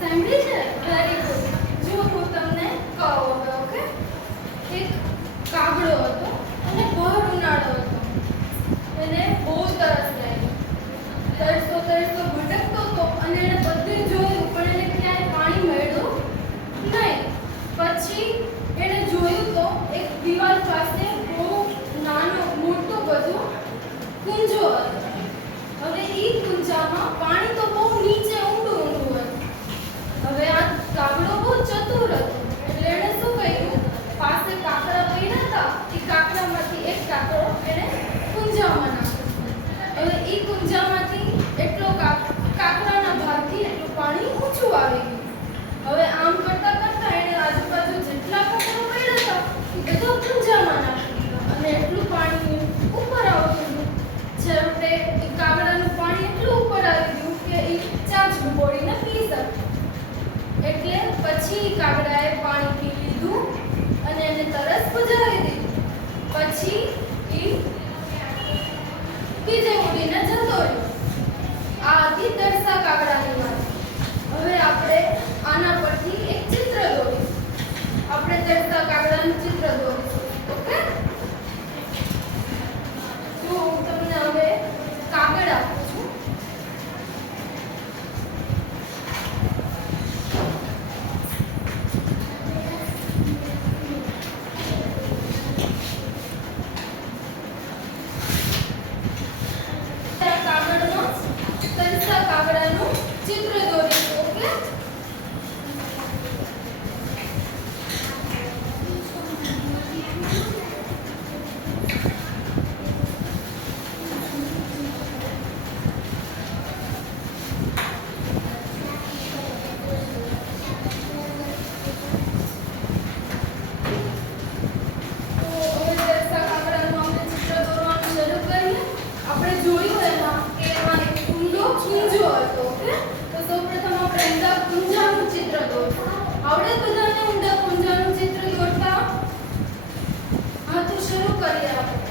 સાંભળી છે? Very good. જો હું તમને કહું હવે, ઓકે? એક કાગડો હતો અને ભર ઉનાળો હતો. એને બહુ તરસ લાગી. તરસતો ભટકતો હતો અને એને બધે જોયું પણ એને ક્યાંય પાણી મળ્યું નહીં. પછી એને જોયું તો એક દિવાલ પાસે બહુ મોટો બધો કુંજો હતો. હવે એ કુંજામાં પાણી તો બહુ નીચે ઊંડું હતું. હવે આ કાગડો બહુ ચતુર હતો એટલે એણે શું કર્યું, પાસે કાકડા પડ્યા હતા એ કાકડામાંથી એક કાકડો એણે કુંજામાં નાખ્યો. હવે એ કુંજામાંથી એટલો કાકડાના ભાગથી એટલું પાણી ઊંચું આવી ગયું. હવે આમ કરતા કરતા એણે આજુબાજુ જેટલા કાકડા પડ્યા હતા એ બધા કુંજામાં નાખી દીધા અને એટલું પાણી ઉપર આવતું હતું. છેવટે એ કાગડાનું પાણી એટલું ઉપર આવી ગયું કે એ ચાંચ ડૂબોડીને પી શકે. એટલે પછી કાગડાએ પાણી પી લીધું અને એને તરસ બુજાવી દીધી. પછી એ બીજે ઉડીને જતો રહ્યો. આ હતી તરસા કાગડાની વાત. હવે આપણે આના પરથી એક ચિત્ર દોરીશું. આપણે તરસા કાગડાનું ચિત્ર દોરીશું. ઓકે? તો હું તમને હવે કાગળ આપું છું. કાગળમાં તરસા કાગડાનું ચિત્ર દોરીશું. ઓકે? આવડે બધાને ઊંડા કુંજાનું ચિત્ર દોરતા? હા, તો શરૂ કરીએ આપણે.